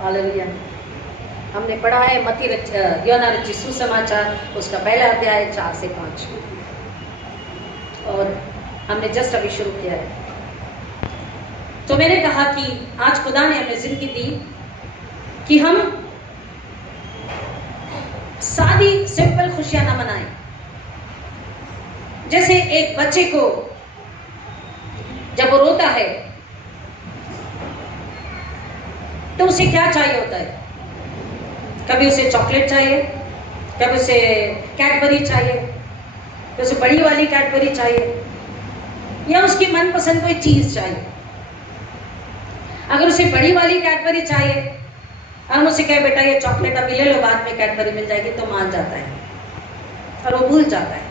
Hallelujah. हमने पढ़ा है मत्ती यूहन्ना रचित सुसमाचार, उसका पहला अध्याय 4 से 5, और हमने जस्ट अभी शुरू किया है। तो मैंने कहा कि आज खुदा ने हमें जिंदगी दी कि हम सादी सिंपल खुशियां ना मनाएं। जैसे एक बच्चे को जब वो रोता है तो उसे क्या चाहिए होता है? कभी उसे चॉकलेट चाहिए, कभी उसे कैडबरी चाहिए, कभी उसे बड़ी वाली कैडबरी चाहिए, या उसकी मनपसंद कोई चीज चाहिए। अगर उसे बड़ी वाली कैडबरी चाहिए, हम उसे कहे बेटा ये चॉकलेट अभी ले लो, बाद में कैडबरी मिल जाएगी, तो मान जाता है और वो भूल जाता है।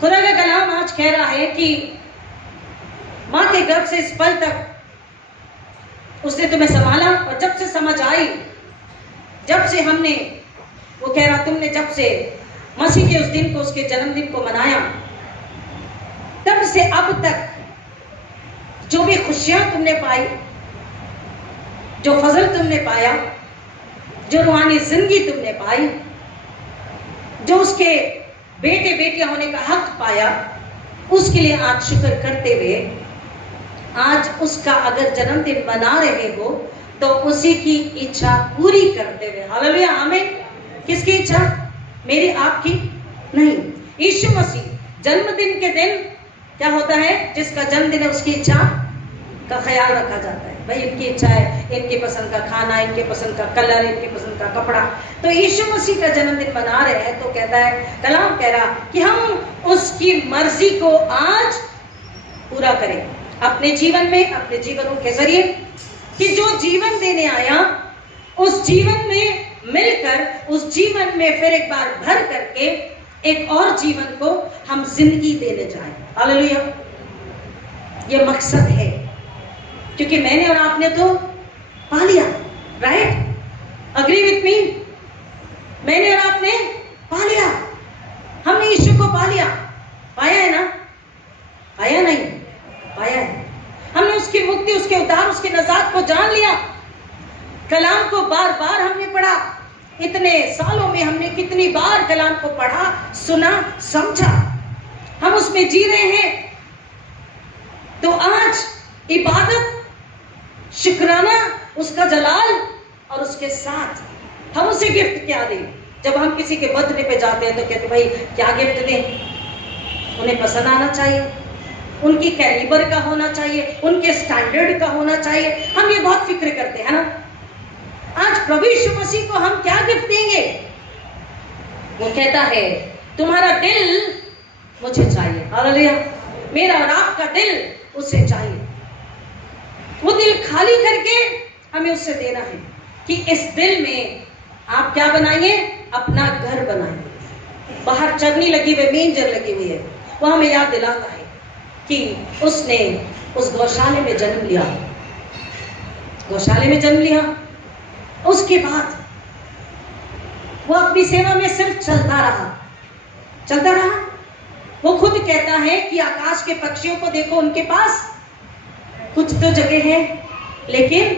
खुदा का कलाम आज कह रहा है कि मां के गर्भ से इस पल तक उसने तुम्हें संभाला, और जब से समझ आई, जब से हमने, वो कह रहा तुमने जब से मसीह के उस दिन को, उसके जन्मदिन को मनाया, तब से अब तक जो भी खुशियां तुमने पाई, जो फजल तुमने पाया, जो रूहानी जिंदगी तुमने पाई, जो उसके बेटे बेटियां होने का हक पाया, उसके लिए आज शुक्र करते हुए, आज उसका अगर जन्मदिन मना रहे हो तो उसी की इच्छा पूरी करते हुए। हालेलुया, आमीन। किसकी इच्छा? मेरी, आपकी नहीं। यीशु मसीह जन्मदिन के दिन क्या होता है? जिसका जन्मदिन है उसकी इच्छा का ख्याल रखा जाता है। भाई इनकी इच्छा है, इनकी पसंद का खाना, इनके पसंद का कलर, इनकी पसंद का कपड़ा। तो यीशु मसीह का जन्मदिन मना रहे हैं तो कहता है, कलाम कह रहा कि हम उसकी मर्जी को आज पूरा करें अपने जीवन में, अपने जीवनों के जरिए, कि जो जीवन देने आया उस जीवन में मिलकर, उस जीवन में फिर एक बार भर करके एक और जीवन को हम जिंदगी देने जाएं। हालेलुया, ये मकसद है, क्योंकि मैंने और आपने तो पा लिया। राइट? Agree with me? मैंने और आपने पा लिया, हमने यीशु को पा लिया। पाया है ना? पाया नहीं? पाया है। हमने उसकी मुक्ति, उसके उद्धार, उसके नजात को जान लिया। कलाम को बार बार हमने पढ़ा। इतने सालों में हमने कितनी बार कलाम को पढ़ा, सुना, समझा। हम उसमें जी रहे हैं। तो आज इबादत, शुक्राना, उसका जलाल, और उसके साथ हम उसे गिफ्ट क्या दें? जब हम किसी के बर्थडे पे जाते हैं तो कहते भाई क्या गिफ्ट दें? उन्हें पसंद आना चाहिए, उनकी कैलिबर का होना चाहिए, उनके स्टैंडर्ड का होना चाहिए। हम ये बहुत फिक्र करते हैं ना। आज प्रभु यीशु मसीह को हम क्या गिफ्ट देंगे? वो कहता है तुम्हारा दिल मुझे चाहिए। हालेलुया, मेरा और आपका दिल उसे चाहिए। वो दिल खाली करके हमें उससे देना है कि इस दिल में आप क्या बनाइए? अपना घर बनाइए। बाहर चरनी लगी हुई, मेंजर लगी हुई है, वो हमें याद दिलाता है कि उसने उस गौशाले में जन्म लिया। गौशाले में जन्म लिया, उसके बाद वो अपनी सेवा में सिर्फ चलता रहा, चलता रहा। वो खुद कहता है कि आकाश के पक्षियों को देखो, उनके पास कुछ तो जगह है, लेकिन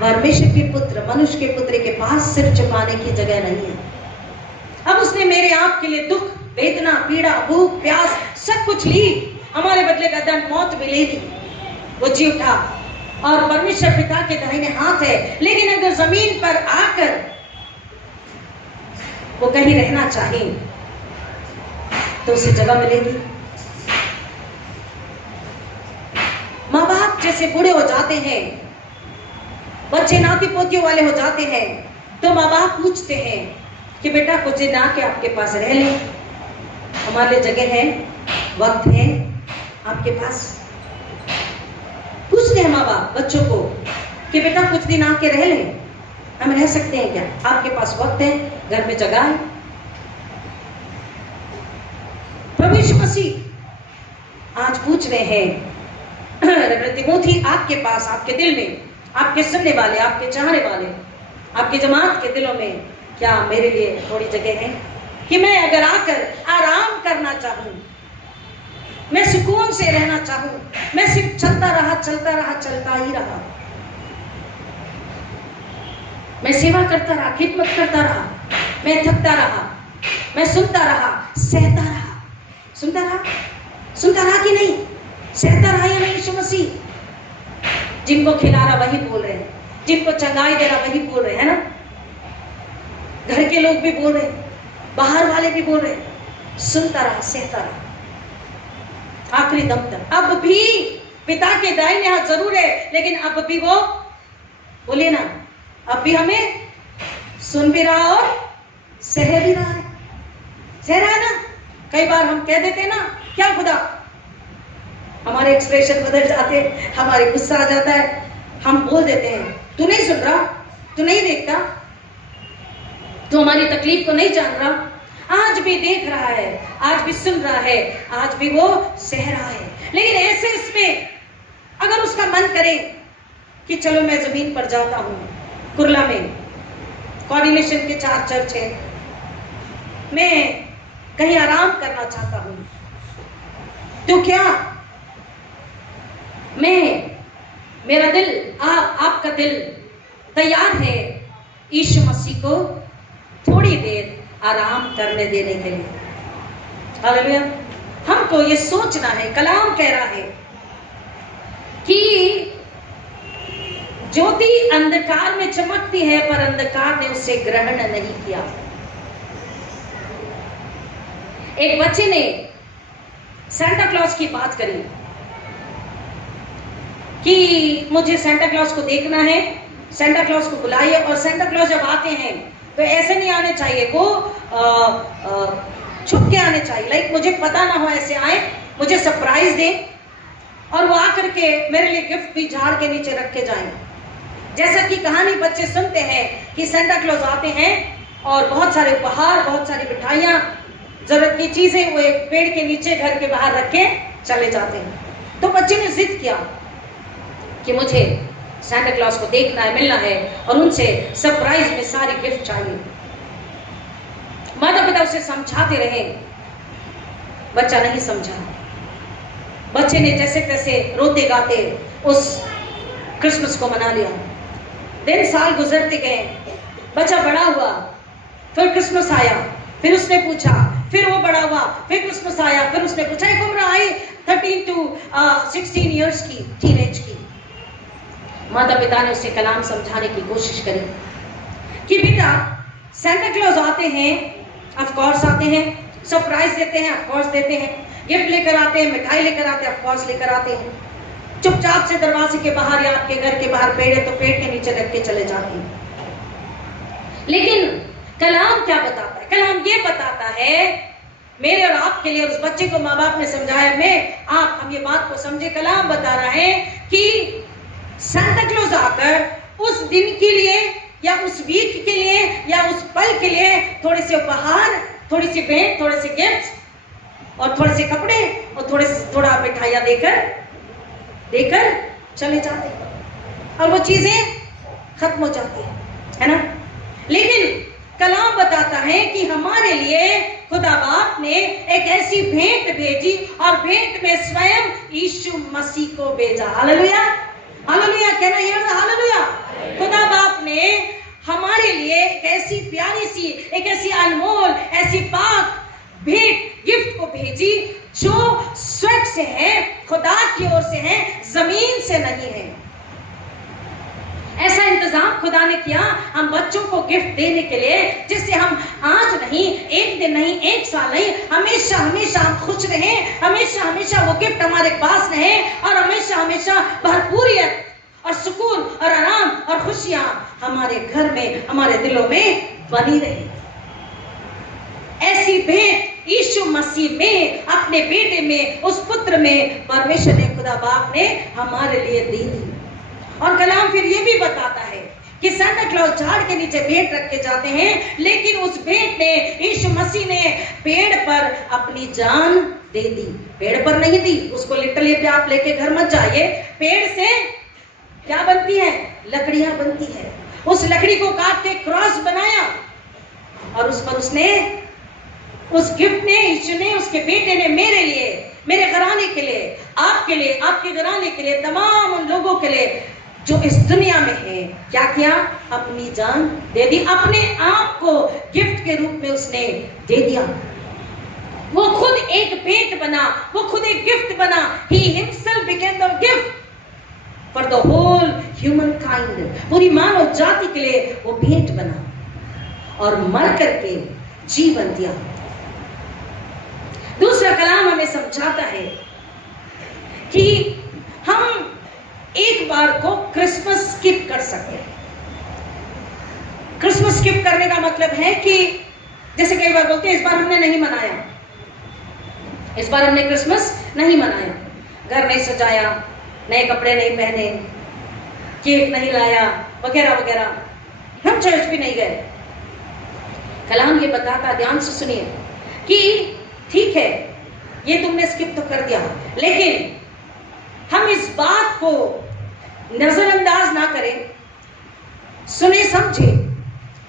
परमेश्वर के पुत्र, मनुष्य के पुत्र के पास सिर छुपाने की जगह नहीं है। अब उसने मेरे आप के लिए दुख, वेदना, पीड़ा, भूख, प्यास सब कुछ ली, हमारे बदले का दंड मौत भी ले ली। वो जी उठा और परमेश्वर पिता के दाहिने हाथ है। लेकिन अगर जमीन पर आकर वो कहीं रहना चाहे तो उसे जगह मिलेगी। माँ बाप जैसे बूढ़े हो जाते हैं, बच्चे नाती पोतियों वाले हो जाते हैं, तो माँ बाप पूछते हैं कि बेटा कुछ दिन आके आपके पास रह लें, हमारे लिए जगह है, वक्त है आपके पास। पूछते हैं माँ बाप बच्चों को कि बेटा कुछ दिन आके रह लें, हम रह सकते हैं क्या? आपके पास वक्त है, घर में जगह है। प्रभु यीशु मसीह आज पूछ रहे हैं तिमोथी, आपके पास, आपके दिल में, आपके सुनने वाले, आपके चाहने वाले, आपकी जमात के दिलों में क्या मेरे लिए थोड़ी जगह है कि मैं अगर आकर आराम करना चाहूं, मैं सुकून से रहना चाहूं, मैं सिर्फ चलता रहा, चलता रहा, चलता ही रहा। मैं सेवा करता रहा, खिदमत करता रहा, मैं थकता रहा, मैं सुनता रहा, सहता रहा। सुनता रहा कि नहीं? सहता रहा या नहीं? यीशु मसीह जिनको खिला रहा वही बोल रहे हैं, जिनको चंगाई दे रहा वही बोल रहे हैं ना। घर के लोग भी बोल रहे, बाहर वाले भी बोल रहे, सुनता रहा, सहता रहा आखिरी दम तक। अब भी पिता के दाहिने हाथ जरूर है, लेकिन अब भी वो बोलिए ना, अब भी हमें सुन भी रहा और सह भी रहा है। सह रहा है ना। कई बार हम कह देते हैं ना, क्या खुदा, हमारे एक्सप्रेशन बदल जाते, हमारे गुस्सा आ जाता है, हम बोल देते हैं तू नहीं सुन रहा, तू नहीं देखता, तू हमारी तकलीफ को नहीं जान रहा। आज भी देख रहा है, आज भी सुन रहा है, आज भी वो सह रहा है। लेकिन ऐसे इसमें अगर उसका मन करे कि चलो मैं जमीन पर जाता हूं, कुर्ला में कोऑर्डिनेशन के 4 चर्च है, मैं कहीं आराम करना चाहता हूं, तो क्या मेरा दिल, आपका दिल तैयार है यीशु मसीह को थोड़ी देर आराम करने देने के लिए? हालेलुया। हमको ये सोचना है, कलाम कह रहा है कि ज्योति अंधकार में चमकती है, पर अंधकार ने उसे ग्रहण नहीं किया। एक बच्चे ने सेंटा क्लॉज की बात करी कि मुझे सेंटा क्लॉज को देखना है, सेंटा क्लॉज को बुलाइए। और सेंटा क्लॉज जब आते हैं तो ऐसे नहीं आने चाहिए, वो छुप के आने चाहिए, लाइक मुझे पता ना हो, ऐसे आए, मुझे सरप्राइज दे और वो आकर के मेरे लिए गिफ्ट भी झाड़ के नीचे रख के जाएं। जैसा कि कहानी बच्चे सुनते हैं कि सेंटा क्लॉज आते हैं और बहुत सारे उपहार, बहुत सारी मिठाइयाँ, जरूरत की चीजें वो एक पेड़ के नीचे घर के बाहर रख के चले जाते हैं। तो बच्चे ने जिद किया कि मुझे सेंटा क्लॉज को देखना है, मिलना है और उनसे सरप्राइज में सारी गिफ्ट चाहिए। माता पिता उसे समझाते रहे, बच्चा नहीं समझा। बच्चे ने जैसे तैसे रोते गाते उस क्रिसमस को मना लिया। दिन साल गुजरते गए, बच्चा बड़ा हुआ, फिर क्रिसमस आया, फिर उसने पूछा, फिर वो बड़ा हुआ, फिर क्रिसमस आया, फिर उसने पूछा। एक उम्र आई 13 to 16 इयर्स की, टीनेज की। माता पिता ने उसे कलाम समझाने की कोशिश करी कि बेटा सेंटा क्लॉज आते हैं, ऑफ कोर्स आते हैं, सरप्राइज देते हैं, ऑफ कोर्स देते हैं, गिफ्ट लेकर आते हैं, मिठाई लेकर आते हैं, ऑफ कोर्स लेकर आते हैं। चुपचाप से दरवाजे के बाहर या आपके घर के बाहर पेड़ है तो पेड़ के नीचे रख के चले जाते हैं। लेकिन कलाम क्या बताता है? कलाम ये बताता है मेरे और आपके लिए, उस बच्चे को माँ बाप ने समझाया, हम ये बात को समझे। कलाम बता रहा है कि सेंटा क्लॉज आकर उस दिन के लिए या उस वीक के लिए या उस पल के लिए थोड़े से उपहार, थोड़ी सी भेंट, थोड़े से गिफ्ट और थोड़े से कपड़े और थोड़ा मिठाइयाँ देकर चले जाते हैं और वो चीजें खत्म हो जाती है ना। लेकिन कलाम बताता है कि हमारे लिए खुदा बाप ने एक ऐसी भेंट भेजी और भेंट में स्वयं यीशु मसीह को भेजा। हालेलुया, हालेलुया, कहना ये हालेलुया। खुदा बाप ने हमारे लिए एक ऐसी प्यारी सी, एक ऐसी अनमोल, ऐसी पाक भेंट, गिफ्ट को भेजी जो स्वर्ग से है, खुदा की ओर से है, जमीन से नहीं है। ऐसा इंतजाम खुदा ने किया हम बच्चों को गिफ्ट देने के लिए, जिससे हम आज नहीं, एक दिन नहीं, एक साल नहीं, हमेशा हमेशा हम खुश रहें, हमेशा हमेशा वो गिफ्ट हमारे पास रहे और हमेशा हमेशा भरपूरियत और सुकून और आराम और खुशियां हमारे घर में, हमारे दिलों में बनी रहे। ऐसी भेंट यीशु मसीह में, अपने बेटे में, उस पुत्र में परमेश्वर ने, खुदा बाप ने हमारे लिए दी थी। और कलाम फिर ये भी बताता है कि सेंटा क्लॉज झाड़ के नीचे भेंट रख के जाते हैं, लेकिन उस भेंट ने, यीशु मसीह ने पेड़ पर अपनी जान दे दी। पेड़ पर नहीं दी, उसको लिटरली भी आप लेके घर मत जाइए। पेड़ से क्या बनती है? लकड़ियां बनती है। उस लकड़ी को काट के क्रॉस बनाया और उस पर उसने, उस गिफ्ट ने, यीशु ने, उसके बेटे ने मेरे लिए, मेरे घराने के लिए, आपके लिए, आपके घराने के लिए, तमाम उन लोगों के लिए जो इस दुनिया में है, क्या किया? अपनी जान दे दी, अपने आप को गिफ्ट के रूप में उसने दे दिया। वो खुद एक भेंट बना, वो खुद एक गिफ्ट बना। He himself became the gift for the whole human kind। पूरी मानव जाति के लिए वो भेंट बना और मर करके जीवन दिया। दूसरा कलाम हमें समझाता है कि हम एक बार को क्रिसमस स्किप कर सकते हैं। क्रिसमस स्किप करने का मतलब है कि जैसे कई बार बोलते हैं, इस बार हमने नहीं मनाया, इस बार हमने क्रिसमस नहीं मनाया, घर नहीं सजाया, नए कपड़े नहीं पहने, केक नहीं लाया, वगैरह वगैरह, हम चर्च भी नहीं गए। कलाम ये बताता, ध्यान से सुनिए, कि ठीक है ये तुमने स्किप तो कर दिया, लेकिन हम इस बात को नजरअंदाज ना करें, सुने समझे,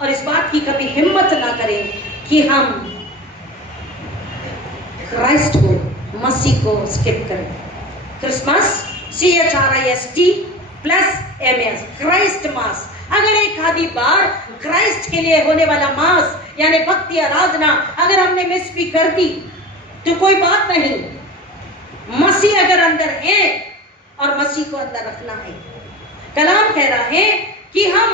और इस बात की कभी हिम्मत ना करें कि हम क्राइस्ट को, मसीह को स्किप करें। Christmas CHRIST plus MS, Christ mass. अगर एक आधी बार क्राइस्ट के लिए होने वाला मास यानी भक्ति आराधना अगर हमने मिस भी कर दी तो कोई बात नहीं, मसीह अगर अंदर है और मसीह को अंदर रखना है। कलाम कह रहा है कि हम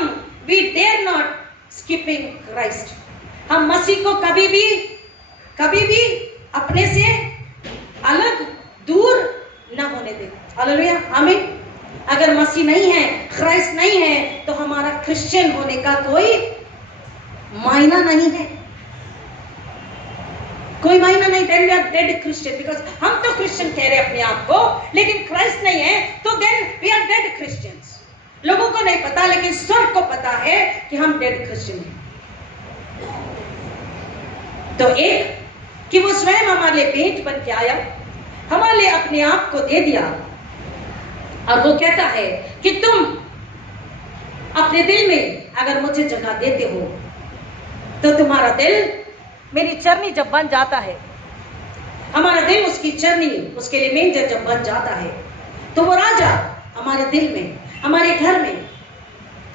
we dare not skipping Christ, हम मसीह को कभी भी अपने से अलग दूर ना होने दें। हालेलुया, आमीन। अगर मसीह नहीं है, क्राइस्ट नहीं है, तो हमारा क्रिश्चियन होने का कोई मायना नहीं है, कोई मायना नहीं। Then we are dead Christian, because हम तो क्रिश्चियन कह रहे हैं अपने आप को, लेकिन क्राइस्ट नहीं है, तो then we are dead Christians. लोगों को नहीं पता, लेकिन स्वर्ग को पता है कि हम डेड क्रिश्चियन हैं। तो एक कि वो स्वयं हमारे लिए भेंट बन के आया, हमारे लिए अपने आप को दे दिया, और वो कहता है कि तुम अपने दिल में अगर मुझे जगह देते हो तो तुम्हारा दिल मेरी चरनी जब बन जाता है, हमारा दिल उसकी चरनी, उसके लिए मेंढक जब बन जाता है, तो वो राजा हमारे दिल में, हमारे घर में,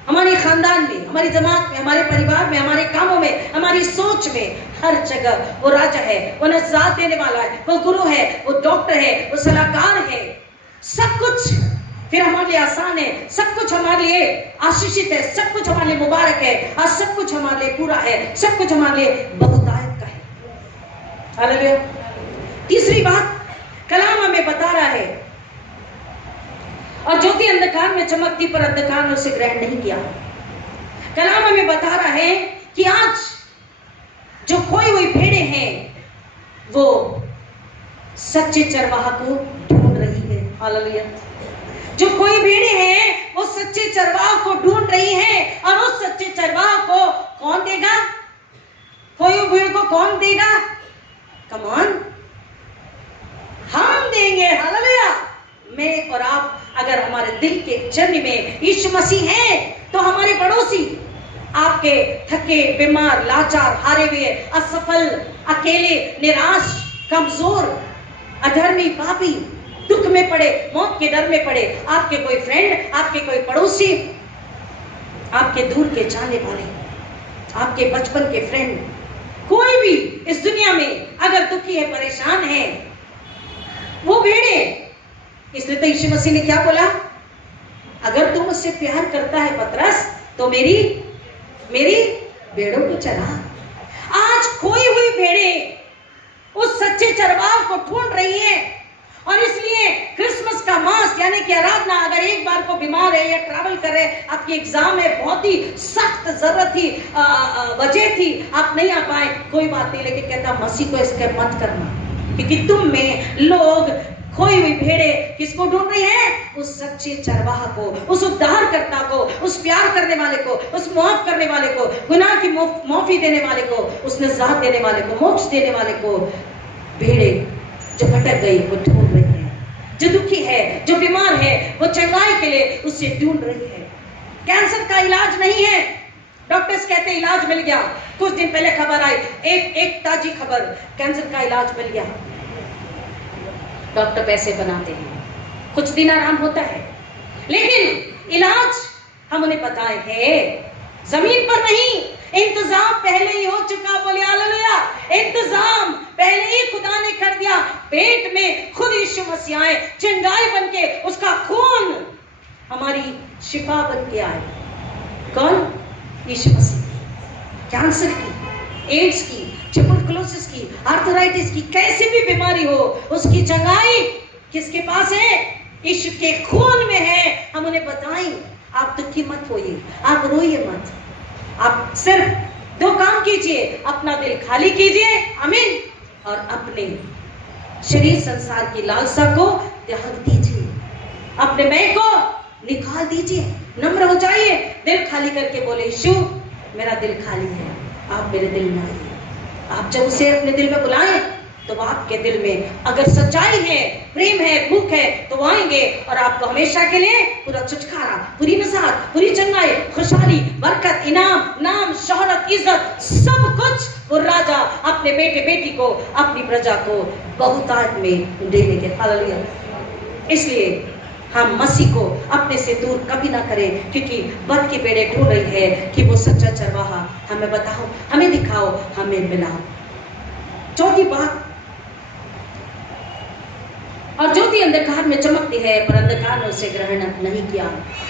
हमारे खानदान में, हमारी जमात में, हमारे परिवार में, हमारे कामों में, हमारी सोच में, हर जगह वो राजा है, वो नजात देने वाला है, वो गुरु है, वो डॉक्टर है, वो सलाहकार है। सब कुछ फिर हमारे लिए आसान है, सब कुछ हमारे लिए आशीषित है, सब कुछ हमारे लिए मुबारक है, और सब कुछ हमारे लिए पूरा है, सब कुछ हमारे लिए बहुतायत का है। हालेलुया। तीसरी बात कलाम हमें बता रहा है, और ज्योति अंधकार में चमकती पर अंधकार ने उसे ग्रहण नहीं किया। कलाम हमें बता रहा है कि आज जो खोई हुई भेड़ें हैं वो सच्चे चरवाहा को ढूंढ रही है। हालेलुया। जो कोई भेड़ें हैं वो सच्चे चरवाहा को ढूंढ रही हैं, और उस सच्चे चरवाहा को कौन देगा? खोई हुई भेड़ को कौन देगा? कम ऑन, हम देंगे। हालेलुया। मैं और आप अगर हमारे दिल के चरनी में यीशु मसीह है, तो हमारे पड़ोसी, आपके थके, बीमार, लाचार, हारे हुए, असफल, अकेले, निराश, कमजोर, अधर्मी, पापी, दुख में पड़े, मौत के डर में पड़े, आपके कोई फ्रेंड, आपके कोई पड़ोसी, आपके दूर के जाने वाले, आपके बचपन के फ्रेंड, कोई भी इस दुनिया में अगर दुखी है, परेशान है, वो भेड़े। इसलिए तो यीशु मसीह ने क्या बोला? अगर तुम मुझसे प्यार करता है पतरस, तो मेरी भेड़ों को चरा। आज खोई हुई भेड़ें उस सच्चे चरवाहा को ढूंढ रही है, और इसलिए क्रिसमस का मास यानी कि आराधना, अगर एक बार को बीमार है या ट्रैवल कर रहे, आपकी एग्जाम है, बहुत ही सख्त जरूरत थी, वजह थी, आप नहीं आ पाए, कोई बात नहीं, लेकिन कहता मसीह को इसके मत करना, क्योंकि तुम में लोग खोई हुई भेड़े किसको ढूंढ रही है? उस सच्चे चरवाहा को, उस उद्धारकर्ता को, उस प्यार करने वाले को, उस माफ करने वाले को, गुनाह की माफी देने वाले को, उस निजात देने वाले को, मोक्ष देने वाले को। भेड़े जो भटक गई वो ढूंढ रही है, जो दुखी है, जो बीमार है, वो चंगाई के लिए उसे ढूंढ रही है। कैंसर का इलाज नहीं है, डॉक्टर्स कहते इलाज मिल गया। कुछ दिन पहले खबर आई, एक ताजी खबर, कैंसर का इलाज मिल गया। डॉक्टर पैसे बनाते हैं, कुछ दिन आराम होता है, लेकिन इलाज हम उन्हें बताए हैं, जमीन पर नहीं। इंतजाम पहले ही हो चुका, बोले हालेलुया। इंतजाम पहले ही खुदा ने कर दिया। पेट में खुद यीशु मसीह आए, चिंगारी बन के, उसका खून हमारी शिफा बन के आए। कौन? यीशु मसीह। कैंसर की, एड्स की, ट्यूबरकुलोसिस की, आर्थराइटिस की, कैसी भी बीमारी हो, उसकी चंगाई किसके पास है? यीशु के खून में है। हम उन्हें बताएं, आप दुखी मत होइए, आप रोइए मत, आप सिर्फ 2 काम कीजिए, अपना दिल खाली कीजिए, आमीन, और अपने शरीर संसार की लालसा को त्याग दीजिए, अपने मैं को निकाल दीजिए, नम्र हो जाइए, दिल खाली करके बोले यीशु मेरा दिल खाली है, आप मेरे दिल में आइए। आप जब उसे अपने दिल में बुलाएं तो आपके दिल में अगर सच्चाई है, प्रेम है, भूख है, तो वो आएंगे और आपको हमेशा के लिए पूरा छुटकारा, पूरी निजात, पूरी चंगाई, खुशहाली, बरकत, इनाम, नाम, शोहरत, इज्जत, सब कुछ वो राजा अपने बेटे बेटी को, अपनी प्रजा को बहुतायत में देने के। हालेलुया। इसलिए हम मसीह को अपने से दूर कभी ना करें, क्योंकि बद की बेड़े ढूंढ रही है कि वो सच्चा चरवाहा हमें बताओ, हमें दिखाओ, हमें मिलाओ। चौथी बात, और ज्योति अंधकार में चमकती है पर अंधकार ने उसे ग्रहण नहीं किया।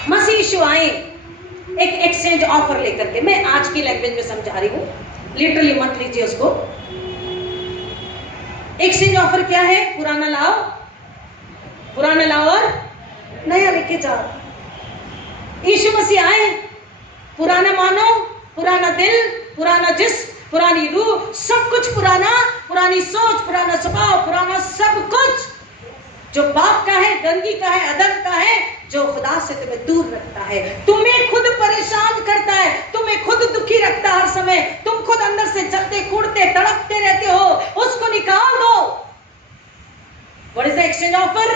मसीह यीशु आए एक एक्सचेंज ऑफर लेकर के। मैं आज की लैंग्वेज में समझा रही हूँ, लिटरली मत लीजिए उसको। एक्सचेंज ऑफर क्या है? पुराना लाओ, पुराना लाओ और नया लेके जाओ। यीशु मसीह आए, पुराना मानो, पुराना दिल, पुराना जिस्म, पुरानी रूह, सब कुछ पुराना, पुरानी सोच, पुराना स्वभाव, पुराना सब कुछ जो पाप का है, गंदगी का है, अदब का है, जो खुदा से तुम्हें दूर रखता है, तुम्हें खुद परेशान करता है, तुम्हें खुद दुखी रखता है हर समय, तुम खुद अंदर से जलते कूदते तड़पते रहते हो, उसको निकाल दो। What is the exchange offer?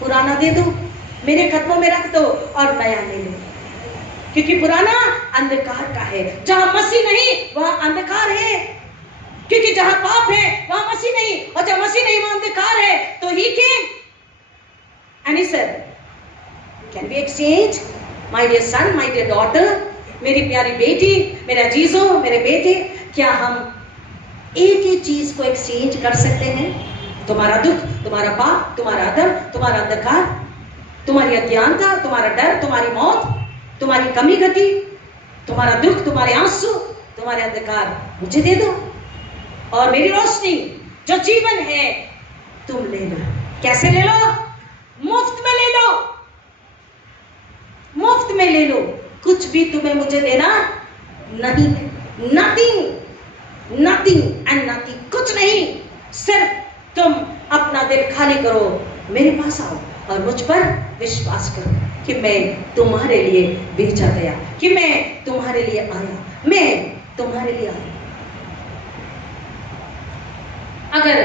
पुराना दे दो, मेरे कदमों में रख दो और नया ले लो, क्योंकि पुराना अंधकार का है। जहां मसीह नहीं वहां अंधकार है, क्योंकि जहां पाप है वहां मसीह नहीं, और जहां मसीह नहीं वहां अंधकार है। तो he came and he said, can we exchange my dear son, my dear daughter, मेरी प्यारी बेटी, मेरे अजीजों, मेरे बेटे, क्या हम एक ही चीज को एक्सचेंज कर सकते हैं? तुम्हारा दुख, तुम्हारा पाप, तुम्हारा अधर्म, तुम्हारा अंधकार, तुम्हारी अज्ञानता, तुम्हारा डर, तुम्हारी मौत, तुम्हारी कमी गति, तुम्हारा दुख, तुम्हारे आंसू, तुम्हारे अंधकार मुझे दे दो, और मेरी रोशनी जो जीवन है तुम ले लो। कैसे ले लो? मुफ्त में ले लो, मुफ्त में ले लो, कुछ भी तुम्हें मुझे देना नहीं है। नथिंग, नथिंग एंड नथिंग, कुछ नहीं, सिर्फ तुम अपना दिल खाली करो, मेरे पास आओ और मुझ पर विश्वास करो कि मैं तुम्हारे लिए भेजा गया, कि मैं तुम्हारे लिए आया, मैं तुम्हारे लिए आया। अगर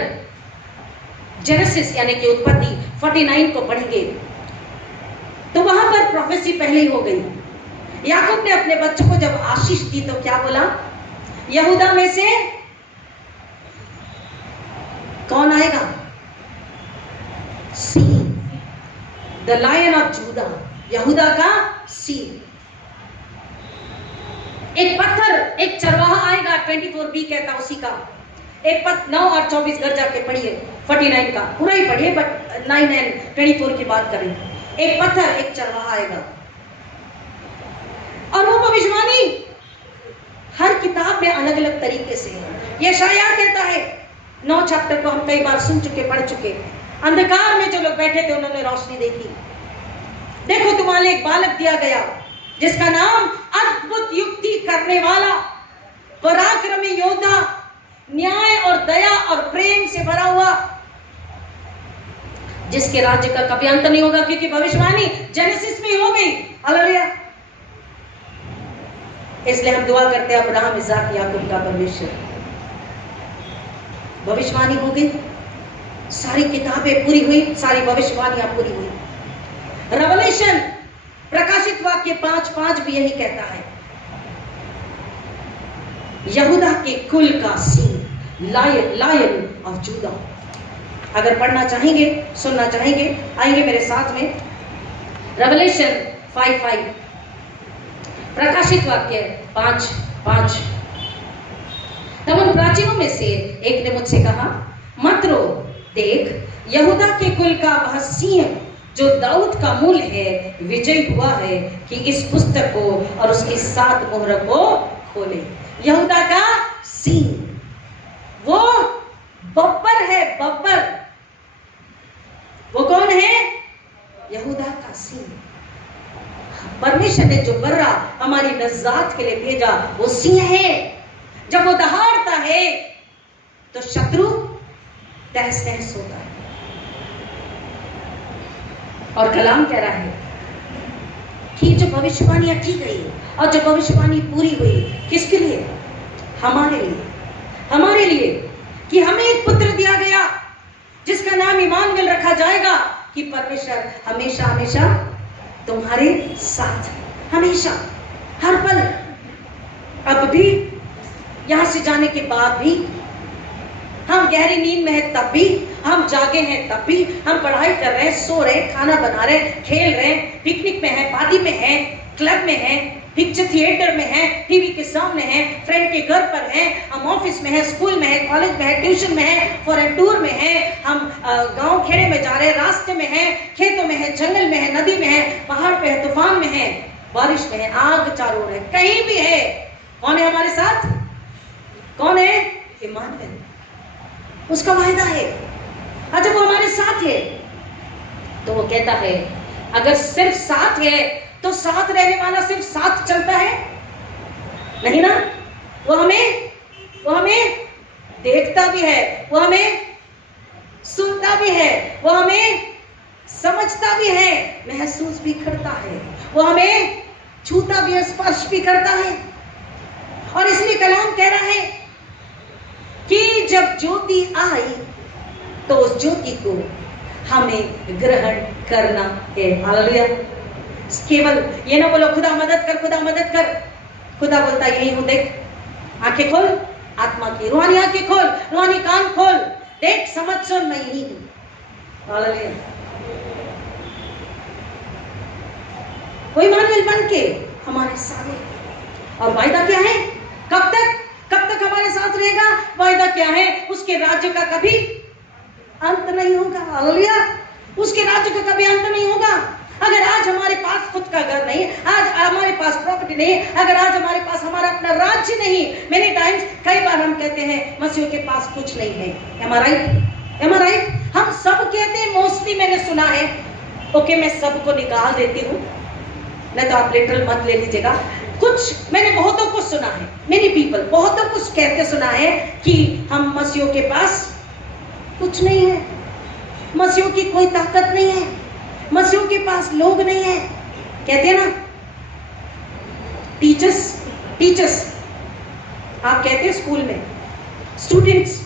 जेनेसिस यानी कि उत्पत्ति 49 को पढ़ेंगे तो वहां पर प्रोफेसी पहले ही हो गई। याकूब ने अपने बच्चों को जब आशीष दी तो क्या बोला? यहूदा में से कौन आएगा? सीड, द लायन ऑफ जूदा, यहूदा का सीड। एक पत्थर, एक चरवाहा आएगा, 24b कहता उसी का। एक 9 और 24 घर जाके पढ़िए, 49 का पूरा ही पढ़िए, बट 9 और 24 की बात करें। एक पत्थर, एक चरवाहा आएगा, और वो भविष्यवाणी हर किताब में अलग अलग तरीके से है। यशायाह कहता है, 9 चैप्टर को हम कई बार सुन चुके, पढ़ चुके। अंधकार में जो लोग बैठे थे उन्होंने रोशनी देखी। देखो तुम्हारे एक बालक दिया गया जिसका नाम अद्भुत युक्ति करने वाला, पराक्रमी योद्धा, न्याय और दया और प्रेम से भरा हुआ, जिसके राज्य का कभी अंत नहीं होगा, क्योंकि भविष्यवाणी जेनेसिस में हो गई। हालेलुया। इसलिए हम दुआ करते हैं अब्राहम, इसहाक, याकूब का परमेश्वर। भविष्यवाणी हो गई, सारी किताबें पूरी हुई, सारी भविष्यवाणियां पूरी हुई। रेवलेशन, प्रकाशित वाक्य 5:5 भी यही कहता है, यहूदा के कुल का सिंह, लायन ऑफ जूदा। अगर पढ़ना चाहेंगे, सुनना चाहेंगे, आएंगे मेरे साथ में। रेवलेशन 5:5, प्रकाशित वाक्य 5:5। तब उन प्राचीनों में से एक ने मुझसे कहा, मत रो, देख यहूदा के कुल का वह सिंह जो दाऊद का मूल है विजय हुआ है कि इस पुस्तक को और उसकी 7 मोहरों को खोले। यहूदा का सिंह, वो बब्बर है, बब्बर। वो कौन है? यहूदा का सिंह। परमेश्वर ने जो बर्रा हमारी नजात के लिए भेजा वो सिंह है। जब वो दहाड़ता है तो शत्रु तहस नहस होता है। और कलाम कह रहा है कि जो भविष्यवाणियां की गई और जो भविष्यवाणी पूरी हुई, किसके लिए? हमारे लिए, हमारे लिए, कि हमें एक पुत्र दिया गया जिसका नाम इमानुएल रखा जाएगा, कि परमेश्वर हमेशा हमेशा तुम्हारे साथ, हमेशा, हर पल। अब भी, यहां से जाने के बाद भी, हम गहरी नींद में हैं तब भी, हम जागे हैं तब भी, हम पढ़ाई कर रहे हैं, सो रहे हैं, खाना बना रहे हैं, खेल रहे हैं, पिकनिक में हैं, पार्टी में हैं, क्लब में हैं, पिक्चर थिएटर में हैं, टीवी के सामने हैं, फ्रेंड के घर पर हैं, हम ऑफिस में हैं, स्कूल में हैं, कॉलेज में हैं, ट्यूशन में हैं, फॉरेन टूर में हैं, हम गांव खेड़े में जा रहे हैं, रास्ते में हैं, खेतों में हैं, जंगल में हैं, नदी में हैं, पहाड़ पे हैं, तूफान में हैं, बारिश में हैं, आग चारों ओर है, कहीं भी है। कौन है हमारे साथ? कौन है? इमानुएल। उसका वायदा है। जब वो हमारे साथ है तो वो कहता है, अगर सिर्फ साथ है तो साथ रहने वाला सिर्फ साथ चलता है? नहीं ना। वो हमें देखता भी है, वो हमें सुनता भी है, वो हमें समझता भी है, महसूस भी करता है, वो हमें छूता भी है, स्पर्श भी करता है। और इसलिए कलाम कह रहा है कि जब ज्योति आई तो उस ज्योति को हमें ग्रहण करना है। हालेलुया। केवल ये ना बोलो खुदा मदद कर, खुदा मदद कर। खुदा बोलता यही हूं, देख, आंखें खोल, आत्मा की रूहानी आंखें खोल, रूहानी कान खोल, देख, समझ, सुन, मैं यही हूं। हालेलुया। वो इमानुएल बन के हमारे साथ है। और वायदा क्या है? कब तक हमारे साथ रहेगा? वायदा क्या है? उसके राज्य का कभी अंत नहीं होगा। हालेलुया। उसके राज्य का कभी अंत नहीं होगा। अगर आज हमारे पास खुद का घर नहीं, आज हमारे पास प्रॉपर्टी नहीं, अगर आज हमारे पास हमारा अपना राज्य नहीं, मेनी टाइम्स, कई बार हम कहते हैं मसीह के पास कुछ नहीं है। Am I right? Am I right? हम सब कहते हैं, मोस्टली मैंने सुना है। ओके, मैं सबको निकाल देती हूँ, नहीं तो आप लिटरल मत ले लीजिएगा। कुछ मैंने बहुतों को सुना है, मेनी पीपल, बहुतों को कहते सुना है कि हम मसीहों के पास कुछ नहीं है, मसीहों की कोई ताकत नहीं है, मसीहों के पास लोग नहीं है। कहते हैं ना, टीचर्स, आप कहते हैं स्कूल में, स्टूडेंट्स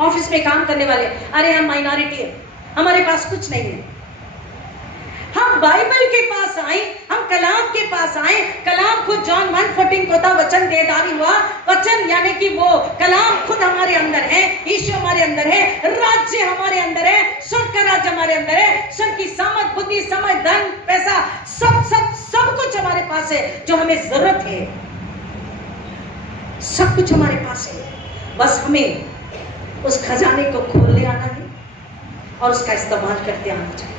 ऑफिस में काम करने वाले, अरे हम माइनॉरिटी है, हमारे पास कुछ नहीं है। हम बाइबल के पास आए, हम कलाम के पास आए। कलाम खुद जॉन 1:14 को था, वचन देहधारी हुआ। वचन यानी कि वो कलाम खुद हमारे अंदर है, यीशु हमारे अंदर है, राज्य हमारे अंदर है, स्वर्ग का राज्य हमारे अंदर है, स्वर्ग की सामर्थ, बुद्धि, समय, धन, पैसा, सब कुछ हमारे पास है जो हमें जरूरत है। सब कुछ हमारे पास है, बस हमें उस खजाने को खोलने आना है और उसका इस्तेमाल करते आना चाहिए।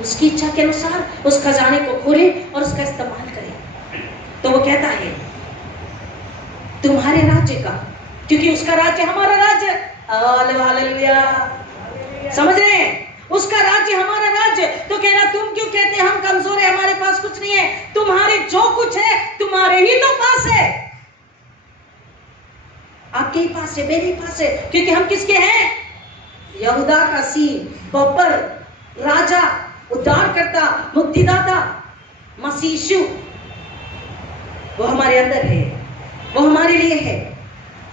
उसकी इच्छा के अनुसार उस खजाने को खोले और उसका इस्तेमाल करें। तो वो कहता है तुम्हारे राज्य का, क्योंकि उसका राज्य हमारा राज्य। हालेलुया। समझ रहे हैं? उसका राज्य हमारा राज्य। तो कह रहा, तुम क्यों कहते हैं हम कमजोर है, हमारे पास कुछ नहीं है? तुम्हारे जो कुछ है तुम्हारे ही तो पास है, आपके ही पास है, मेरे ही पास है। क्योंकि हम किसके हैं? यहूदा का सिंह, बब्बर, राजा, उद्धारकर्ता, मुक्तिदाता, मसीह यीशु, वो हमारे अंदर है, वो हमारे लिए है।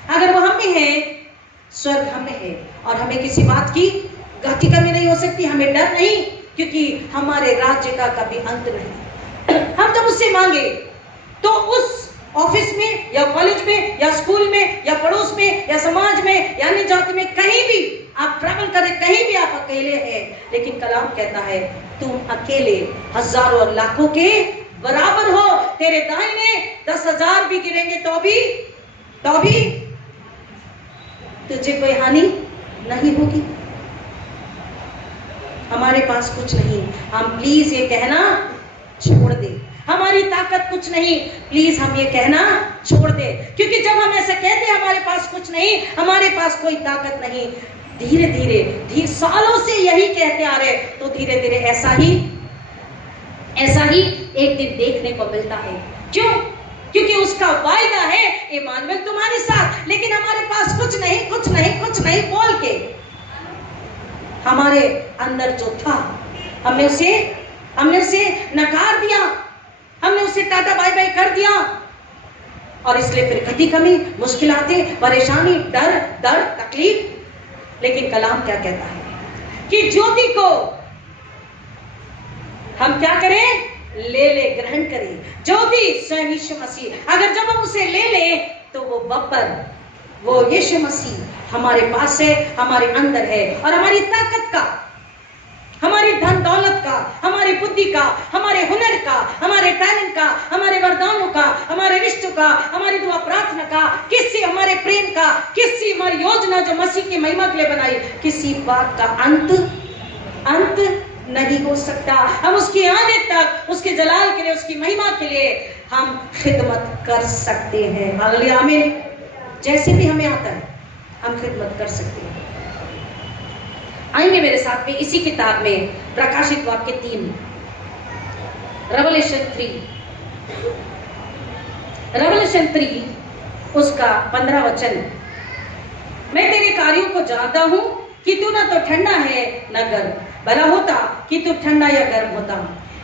अगर वो हमें है, स्वर्ग हमें है, और हमें किसी बात की कमी नहीं हो सकती, हमें डर नहीं, क्योंकि हमारे राज्य का कभी अंत नहीं। हम जब उससे मांगे तो उस ऑफिस में या कॉलेज में या स्कूल में या पड़ोस में या समाज में या अन्य जाति में कहीं भी आप ट्रैवल करें, कहीं भी आप अकेले हैं, लेकिन कलाम कहता है तुम अकेले हजारों और लाखों के बराबर हो। तेरे दाहिने 10,000 भी गिरेंगे तो भी तुझे कोई हानि नहीं होगी। हमारे पास कुछ नहीं, हम प्लीज ये कहना छोड़ दे। हमारी ताकत कुछ नहीं, प्लीज हम ये कहना छोड़ दे, क्योंकि जब हम ऐसे कहते हैं हमारे पास कुछ नहीं, हमारे पास कोई ताकत नहीं, धीरे धीरे सालों से यही कहते आ रहे, तो धीरे धीरे ऐसा ही एक दिन देखने को मिलता है। क्यों? क्योंकि उसका वायदा है इमानुएल तुम्हारे साथ, लेकिन हमारे पास कुछ नहीं बोल के हमारे अंदर जो था हमने उसे नकार दिया, हमने उसे टाटा बाय बाय कर दिया, और इसलिए फिर कभी कमी, मुश्किलातें, परेशानी, डर, तकलीफ। लेकिन कलाम क्या कहता है कि ज्योति को हम क्या करें? ले ग्रहण करें। ज्योति स्वयं यीशु मसीह, अगर जब हम उसे ले ले तो वो बब्बर, वो यीशु मसीह हमारे पास है, हमारे अंदर है, और हमारी ताकत का, हमारी धन दौलत का, हमारी बुद्धि का, हमारे हुनर का, हमारे टैलेंट का, हमारे वरदानों का, हमारे रिश्तों का, हमारी दुआ प्रार्थना का, किसी हमारे प्रेम का, किसी हमारी योजना जो मसीह की महिमा के लिए बनाई, किसी बात का अंत नहीं हो सकता। हम उसके आने तक, उसके जलाल के लिए, उसकी महिमा के लिए हम खिदमत कर सकते हैं। हालेलुया, आमीन। जैसे भी हमें आता है हम खिदमत कर सकते हैं। आएंगे मेरे साथ में इसी किताब में प्रकाशित वाक्य 3, रेवलेशन 3 उसका 15 वचन। मैं तेरे कार्यों को जानता हूं कि तू ना तो ठंडा है न गर्म, भला होता कि तू ठंडा या गर्म होता,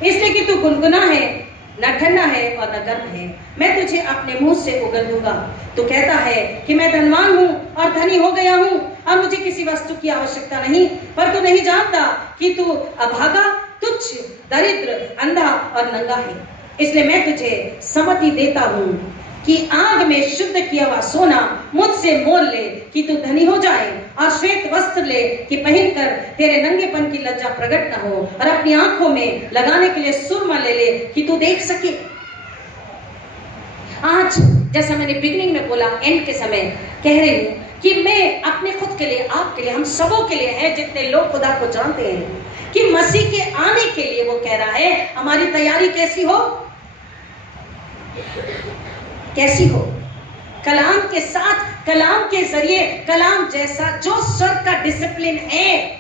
इसलिए कि तू गुनगुना है, न ठंडा है और न गर्म है, मैं तुझे अपने मुंह से उगल दूंगा। तू कहता है कि मैं धनवान हूँ और धनी हो गया हूँ और मुझे किसी वस्तु की आवश्यकता नहीं, पर तू नहीं जानता कि तू अभागा, तुच्छ, दरिद्र, अंधा और नंगा है। इसलिए मैं तुझे सम्मति देता हूँ कि आग में शुद्ध किया हुआ सोना मुझसे मोल ले कि तू धनी हो जाए, और श्वेत वस्त्र ले कि पहनकर तेरे नंगेपन की लज्जा प्रकट न हो, और अपनी आंखों में लगाने के लिए सुरमा ले कि तू देख सके। आज जैसा मैंने बिगिनिंग में बोला, एंड के समय कह रही हूँ कि मैं अपने खुद के लिए, आपके लिए, हम सबों के लिए है जितने लोग खुदा को जानते हैं, कि मसीह के आने के लिए वो कह रहा है हमारी तैयारी कैसी हो, कलाम के साथ, कलाम के जरिए, कलाम जैसा जो स्वर्ग का डिसिप्लिन है।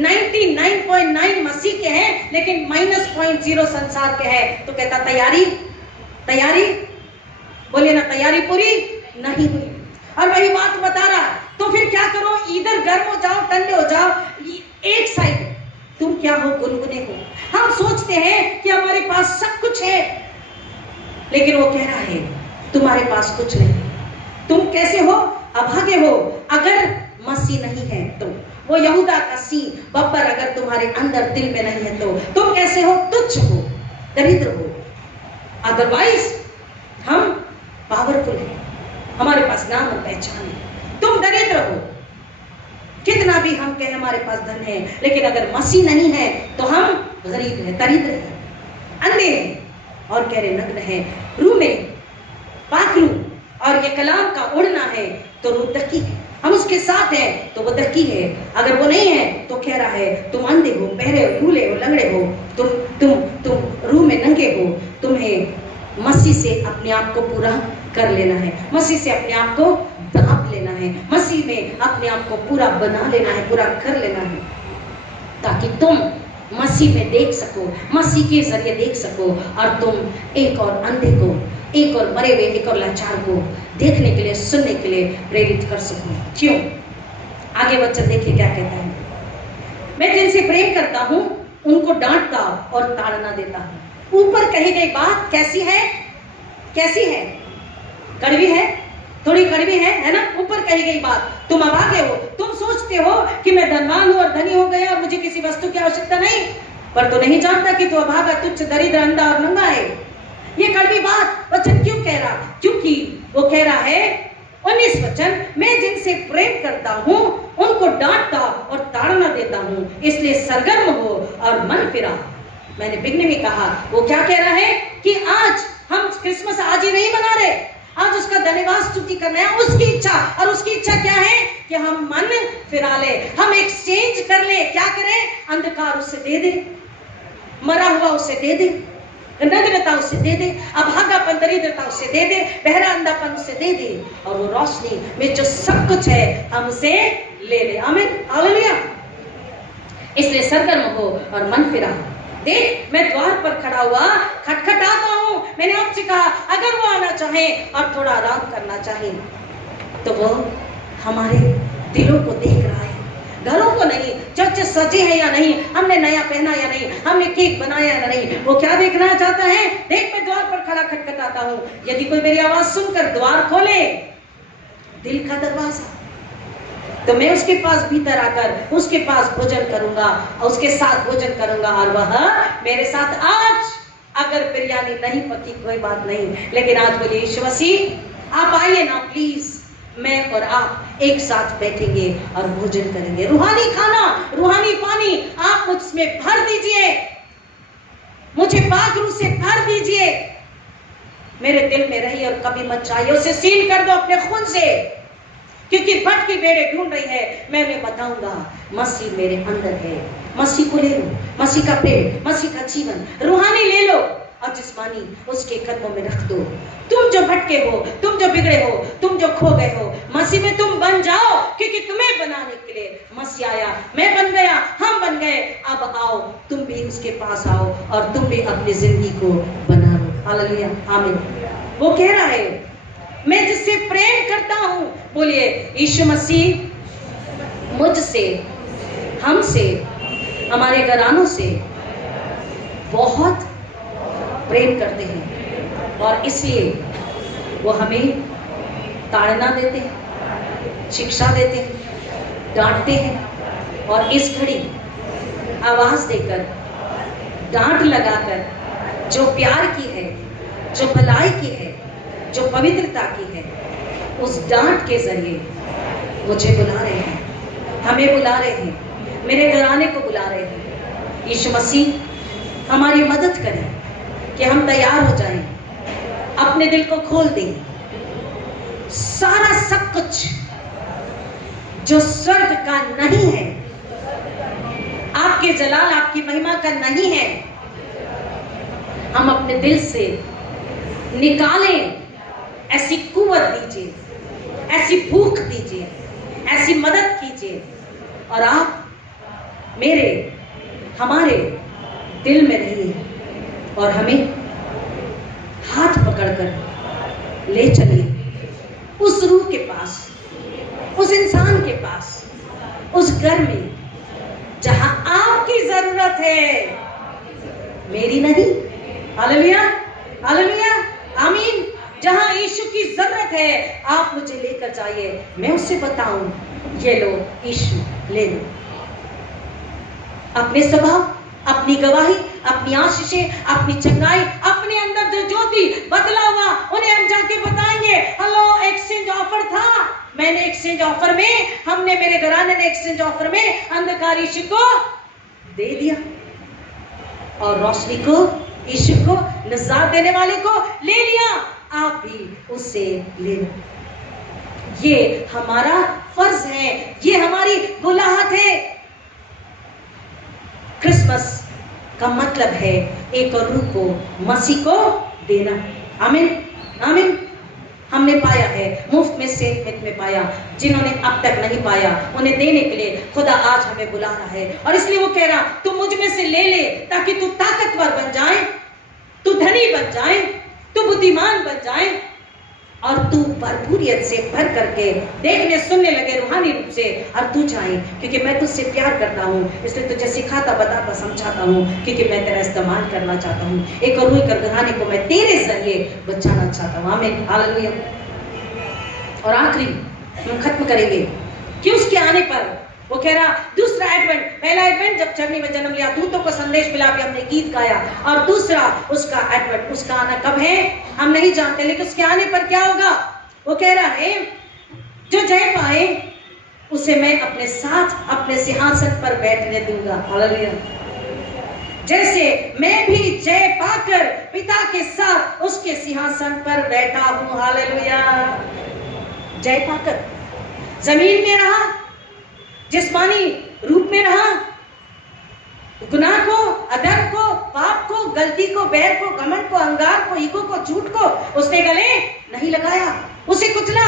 99.9 मसीह के हैं, लेकिन -0.0 संसार के हैं। तो कहता तैयारी बोले ना, तैयारी पूरी नहीं हुई, और वही बात बता रहा। तो फिर क्या करो? इधर गर्म हो जाओ, ठंडे हो जाओ, एक साइड तुम क्या हो? गुनगुने हो। हम सोचते हैं कि हमारे पास सब कुछ है, लेकिन वो कह रहा है तुम्हारे पास कुछ नहीं। तुम कैसे हो? अभागे हो अगर मसीह नहीं है तो। वो यहूदा का सी बब्बर अगर तुम्हारे अंदर दिल में नहीं है तो तुम कैसे हो? तुच्छ हो, दरिद्र हो। अदरवाइज हम पावरफुल हैं, हमारे पास नाम और पहचान है। तुम दरिद्र हो, कितना भी हम कहें हमारे पास धन है, लेकिन अगर मसीह नहीं है तो हम गरीब हैं, दरिद्र हैं, अंधे हैं, और कह रहे नग्न है, रूह में पाखरू, और ये कलाम का उड़ना है तो रूह दकी है। हम उसके साथ हैं तो वो दकी है, अगर वो नहीं है तो कह रहा है तुम अंधे हो, बहरे हो, लूले हो, लंगड़े हो, तुम रूह में नंगे हो। तुम्हें मसीह से अपने आप को पूरा कर लेना है, मसीह से अपने आप को ढांप लेना है, मसीह में अपने आप को पूरा बना लेना है, पूरा कर लेना है, ताकि तुम मसीह में देख सको, मसीह के जरिए देख सको, और तुम एक और अंधे को, एक और मरे हुए, एक और लाचार को देखने के लिए, सुनने के लिए प्रेरित कर सको। क्यों? आगे वचन देखिए क्या कहता है। मैं जिनसे प्रेम करता हूं उनको डांटता और ताड़ना देता हूं। ऊपर कही गई बात कैसी है? कड़वी है, थोड़ी कड़वी है ना? ऊपर कही गई बात, तुम अभागे हो, तुम सोचते हो कि मैं धनवान हूं और धनी हो गया और मुझे किसी वस्तु की आवश्यकता नहीं, पर तो नहीं जानता कि तू अभागा, तुच्छ, दरिद्र, अंधा और नंगा है। ये कड़वी बात वचन क्यों कह रहा? क्योंकि वो कह रहा है 19 वचन, मैं जिनसे प्रेम करता हूं उनको डांटता और ताड़ना देता हूँ, इसलिए सरगर्म हो और मन फिरा। मैंने बिगने में कहा, वो क्या कह रहा है कि आज हम क्रिसमस आज ही नहीं मना रहे, आज उसका धन्यवाद स्तुति करना है, उसकी इच्छा। और उसकी इच्छा क्या है कि हम मन फिरा ले, हम एक्सचेंज कर ले। क्या करें? अंधकार उसे दे दे, मरा हुआ उसे दे दे, नग्नता उसे दे दे, अभागापन दरिद्रता उसे दे दे, बहरा अंधापन उसे दे दे, और वो रोशनी में जो सब कुछ है हम उसे ले ले। आमीन, हालेलुया। इसलिए सरगर्म हो और मन फिरा। देख, मैं द्वार पर खड़ा हुआ खटखटाता हूँ। मैंने आपसे कहा, अगर वो आना चाहे और थोड़ा आराम करना चाहे तो वो हमारे दिलों को देख रहा है, घरों को नहीं। चर्च सजे है या नहीं, हमने नया पहना या नहीं, हमने केक बनाया या नहीं, वो क्या देखना चाहता है? देख, मैं द्वार पर खड़ा खटखटाता हूँ, यदि कोई मेरी आवाज सुनकर द्वार खोले, दिल का दरवाजा, तो मैं उसके पास भीतर आकर उसके पास भोजन करूंगा और उसके साथ भोजन करूंगा और वह मेरे साथ। आज अगर बिरयानी नहीं पकी कोई बात नहीं, लेकिन आज बोलिए, यीशु मसीह आप आइए ना प्लीज, मैं और आप एक साथ बैठेंगे और भोजन करेंगे। रूहानी खाना, रूहानी पानी आप मुझमें भर दीजिए, मुझे पाक रूह से भर दीजिए, मेरे दिल में रहिए और कभी मत चाहिए। उसे सील कर दो अपने खून से, क्योंकि भटकी भेड़े ढूंढ रही है। मैं उन्हें बताऊंगा मसीह मेरे अंदर है। मसीह को ले लो, मसीह का प्रेम, मसीह का जीवन, रूहानी ले लो और जिस्मानी उसके कदमों में रख दो। तुम जो भटके हो, तुम जो बिगड़े हो, तुम जो खो गए हो, मसीह में तुम बन जाओ, क्योंकि तुम्हें बनाने के लिए मसीह आया। मैं बन गया, हम बन गए, अब आओ तुम भी उसके पास आओ और तुम भी अपनी जिंदगी को बना लो। हालेलुया, आमीन। वो कह रहा है, मैं जिससे प्रेम करता हूं, बोलिए, यीशु मसीह मुझसे, हमसे, हमारे घरानों से बहुत प्रेम करते हैं और इसलिए वो हमें ताड़ना देते हैं, शिक्षा देते हैं, डांटते हैं। और इस घड़ी आवाज देकर, डांट लगाकर, जो प्यार की है, जो भलाई की है, जो पवित्रता की है, उस डांट के जरिए मुझे बुला रहे हैं, हमें बुला रहे हैं, मेरे घराने को बुला रहे हैं। यीशु मसीह हमारी मदद करें कि हम तैयार हो जाएं, अपने दिल को खोल दें। सारा सब कुछ जो स्वर्ग का नहीं है, आपके जलाल, आपकी महिमा का नहीं है, हम अपने दिल से निकालें। ऐसी कुव्वत दीजिए, ऐसी भूख दीजिए, ऐसी मदद कीजिए और आप मेरे, हमारे दिल में रहिए और हमें हाथ पकड़कर ले चलिए उस रूह के पास, उस इंसान के पास, उस घर में जहां आपकी जरूरत है, मेरी नहीं। हालेलुया, हालेलुया, आमीन। जहां यीशु की जरूरत है, आप मुझे लेकर जाइए, मैं उससे बताऊं, ये लो यीशु, ले लो। अपने स्वभाव, अपनी गवाही, अपनी आशीषें, अपनी चंगाई, अपने अंदर जो ज्योति बदला हुआ, उन्हें हम जाके बताएंगे। हेलो, एक्सचेंज ऑफर था, मैंने एक्सचेंज ऑफर में, हमने, मेरे घराने ने एक्सचेंज ऑफर में अंधकार यीशु को दे दिया और रोशनी को, यीशु को, निजात देने वाले को ले लिया। आप भी उससे ले लो। ये हमारा फर्ज है, ये हमारी गुलाहत है। क्रिसमस का मतलब है एक और रूह को, मसीह को देना। आमीन, आमीन। हमने पाया है, मुफ्त में सेठ में पाया। जिन्होंने अब तक नहीं पाया, उन्हें देने के लिए खुदा आज हमें बुला रहा है। और इसलिए वो कह रहा, तू मुझ में से ले ले, ताकि तू ताकतवर बन जाए, तू धनी बन जाए, तू बुद्धिमान बन जाए और तू भरपूरियत से भर करके देखने सुनने लगे रूहानी रूप से, और तू चाहे, क्योंकि मैं तुझसे प्यार करता हूँ, इसलिए तुझे सिखाता, बताता, समझाता हूँ, क्योंकि मैं तेरा इस्तेमाल करना चाहता हूँ। एक और रूह कर घराने को मैं तेरे जरिए बचाना चाहता हूँ। आमीन, हालेलुया। और आखिरी हम खत्म करेंगे कि उसके आने पर वो कह रहा, दूसरा एडवेंट, पहला एडवेंट जब चरनी में जन्म लिया, दूतों को संदेश मिला भी, हमने गीत गाया, और दूसरा उसका एडवेंट, उसका आना कब है हम नहीं जानते, लेकिन उसके आने पर क्या होगा। वो कह रहा है, जो जय पाए उसे मैं अपने साथ अपने सिंहासन पर बैठने दूंगा। हालेलुया। जैसे मैं भी जय पाकर पिता के साथ उसके सिंहासन पर बैठा हूं। हालेलुया। जय पाकर जमीन में रहा, जिस्मानी रूप में रहा, गुनाह को, अधर्म को, पाप को, गलती को, बैर को, घमंड को, अहंकार को, ईगो को, झूठ को उसने गले नहीं लगाया, उसे कुचला,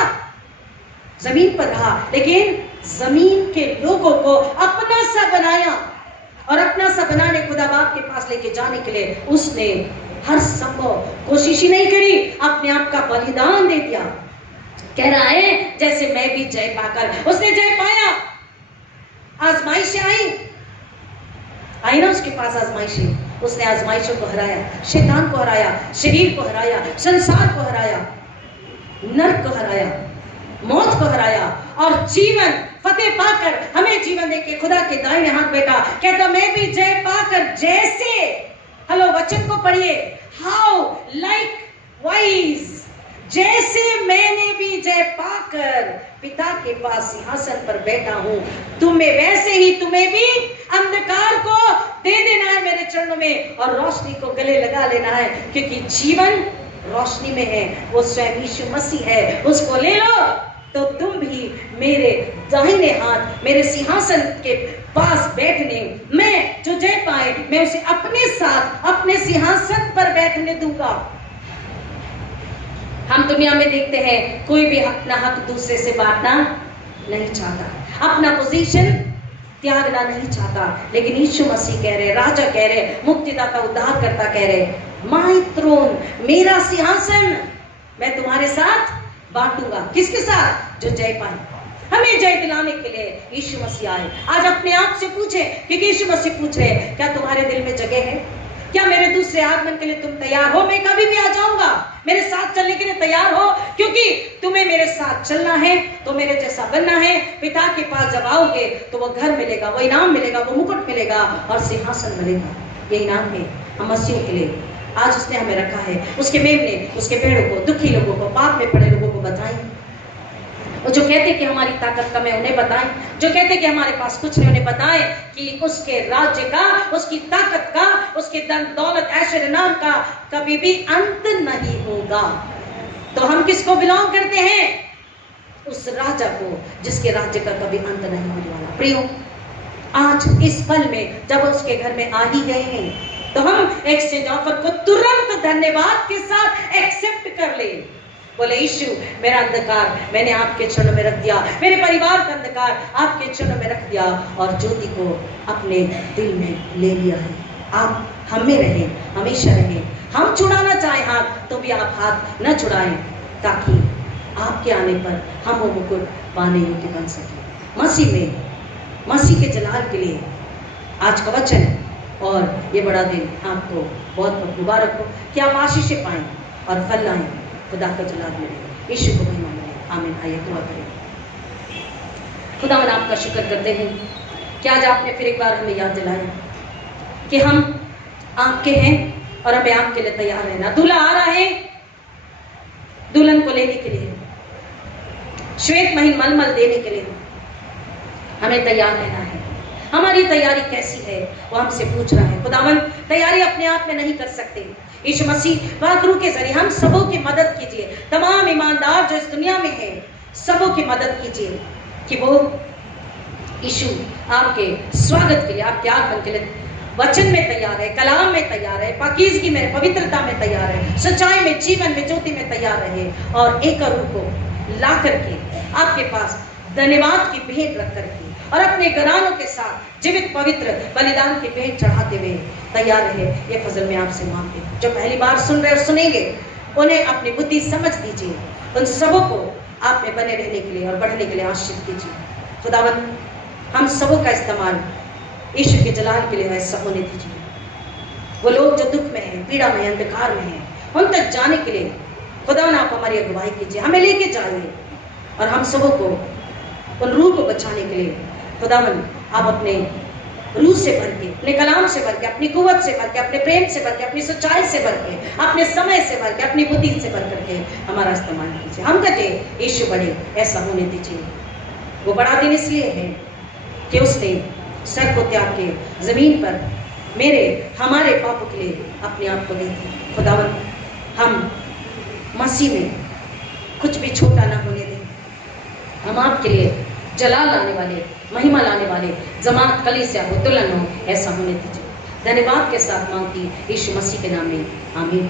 जमीन पर रहा, लेकिन जमीन के लोगों को अपना सा बनाया। और अपना सा बनाने खुदा बाप के पास लेके जाने के लिए उसने हर संभव कोशिश ही नहीं करी, अपने आप का बलिदान दे दिया। कह रहा है जैसे मैं भी जय पाकर, उसने जय पाया। आजमाइशें आई ना उसके पास आजमाइशें, उसने आजमाइशों को हराया, शैतान को हराया, शरीर को हराया, संसार को हराया, नरक को हराया, मौत को हराया और जीवन फतेह पाकर हमें जीवन देके खुदा के दाहिने हाथ बैठा। कहता मैं भी जय पाकर जैसे, हेलो वचन को पढ़िए, हाउ लाइक वाइज, जैसे मैंने भी जय पाकर पिता के पास सिंहासन पर बैठा हूं, तुम्हें वैसे ही तुम्हें भी अंधकार को दे देना है मेरे चरणों में और रोशनी को गले लगा लेना है, क्योंकि जीवन रोशनी में है, वो स्वयं यीशु मसीह है। उसको ले लो तो तुम भी मेरे दाहिने हाथ, मेरे सिंहासन के पास बैठने, मैं जो जय पाए मैं उसे अपने साथ अपने सिंहासन पर बैठने दूंगा। हम दुनिया में देखते हैं कोई भी अपना हक दूसरे से बांटना नहीं चाहता, अपना पोजीशन त्यागना नहीं चाहता, लेकिन यीशु मसीह कह रहे, राजा कह रहे, मुक्तिदाता उद्धारकर्ता कह रहे, माय थ्रोन, मेरा सिंहासन मैं तुम्हारे साथ बांटूंगा। किसके साथ? जो जय पाए। हमें जय दिलाने के लिए यीशु मसीह आए। आज अपने आप से पूछे, क्योंकि यीशु मसीह पूछ रहे हैं क्या तुम्हारे दिल में जगह है? क्या मेरे दूसरे आगमन के लिए तुम तैयार हो? मैं कभी भी आ जाऊंगा, मेरे साथ चलने के लिए तैयार हो? क्योंकि तुम्हें मेरे साथ चलना है तो मेरे जैसा बनना है। पिता के पास जब आओगे तो वो घर मिलेगा, वो इनाम मिलेगा, वो मुकुट मिलेगा और सिंहासन मिलेगा। ये इनाम है हम मसीह के लिए। आज उसने हमें रखा है, उसके मेमने उसके पेड़ों को, दुखी लोगों को, पाप में पड़े लोगों को बताएं। और जो कहते कि हमारी ताकत कम है उन्हें बताएं, जो कहते कि हमारे पास कुछ नहीं उन्हें बताएं कि उसके राज्य का, उसकी ताकत का, उसके धन दौलत ऐश्वर्य नाम का कभी भी अंत नहीं होगा। तो हम किसको बिलोंग करते हैं? उस राजा को जिसके राज्य का कभी अंत नहीं होने वाला। प्रियो, आज इस पल में जब उसके घर में आ ही गए हैं तो हम एक्सचेंज ऑफर को तुरंत धन्यवाद के साथ एक्सेप्ट कर ले। बोले यीशु, मेरा अंधकार मैंने आपके चरणों में रख दिया, मेरे परिवार का अंधकार आपके चरणों में रख दिया और ज्योति को अपने दिल में ले लिया है। आप हम में रहे, हमेशा रहे। हम छुड़ाना चाहें हाथ तो भी आप हाथ न छुड़ाएं, ताकि आपके आने पर हम वो मुकुट पाने योग्य बन सके। मसीह में, मसीह के जलाल के लिए आज का वचन और ये बड़ा दिन आपको बहुत बहुत मुबारक हो कि आप आशीषें पाएं और फल लाएं, खुदा का जलाल मिले, यीशु को महिमा मिले। आमीन। आइए दुआ करें। खुदा हम आपका शुक्र करते हैं कि आज आपने फिर एक बार हमें याद दिलाया कि हम आपके हैं और हमें आपके लिए तैयार रहना। दूल्हा आ रहा है दुल्हन को लेने के लिए, श्वेत महीन मलमल देने के लिए हमें तैयार रहना है। हमारी तैयारी कैसी है वो हमसे पूछ रहा है। खुदावन, तैयारी अपने आप में नहीं कर सकते। यीशु मसीह वाकरू के जरिए हम सबों की मदद कीजिए। तमाम ईमानदार जो इस दुनिया में है सबों की मदद कीजिए कि वो यीशु आपके स्वागत के लिए, आपके आगमन के लिए वचन में तैयार है, कलाम में तैयार है, पाकीज़गी में, पवित्रता में तैयार है, सच्चाई में, जीवन में, ज्योति में तैयार रहे और एक रूप को ला करके आपके पास धन्यवाद की भेंट रख करके और अपने घरानों के साथ जीवित पवित्र बलिदान की भेंट चढ़ाते हुए तैयार रहे। ये फजल में आपसे मांगते हैं। जो पहली बार सुन रहे और सुनेंगे उन्हें अपनी बुद्धि समझ दीजिए, उन सबों को आप में बने रहने के लिए और बढ़ने के लिए आशीष कीजिए। खुदावन, हम सबों का इस्तेमाल यीशु के जलाल के लिए ऐसा होने दीजिए। वो लोग जो दुख में हैं, पीड़ा में, अंधकार में हैं, उन तक जाने के लिए खुदावन आप हमारी अगुवाई कीजिए, हमें लेके जाइए और हम सबों को उन रूह को बचाने के लिए खुदावन आप अपने रूह से भर के, अपने कलाम से भर के, अपनी कुव्वत से भर के, अपने प्रेम से भर के, अपनी सच्चाई से भर के, अपने समय से भर के, अपनी बुद्धि से भर करके हमारा इस्तेमाल कीजिए। हम कहते यीशु बढ़े, ऐसा होने दीजिए। वो बड़ा दिन इसलिए है कि उसने सर को त्याग के जमीन पर हमारे पापों के लिए अपने आप को दे दिया। खुदावन हम मसीह में कुछ भी छोटा ना होने दें। हम आपके लिए जलाल लाने वाले, महिमा लाने वाले जमात कलीसिया हो, दुल्हन हो, ऐसा होने दीजिए। धन्यवाद के साथ मांगती यीशु मसीह के नाम में, आमीन।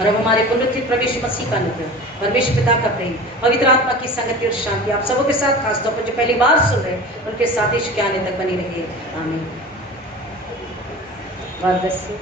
और अब हमारे पुनरुत्थित प्रभु यीशु मसीह का अनुग्रह, परमेश्वर पिता का प्रेम, पवित्र आत्मा की संगति और शांति आप सबों के साथ, खासतौर पर जो पहली बार सुन रहे हैं उनके साथ यीशु के आने तक बनी रहे, आमीन। God bless you.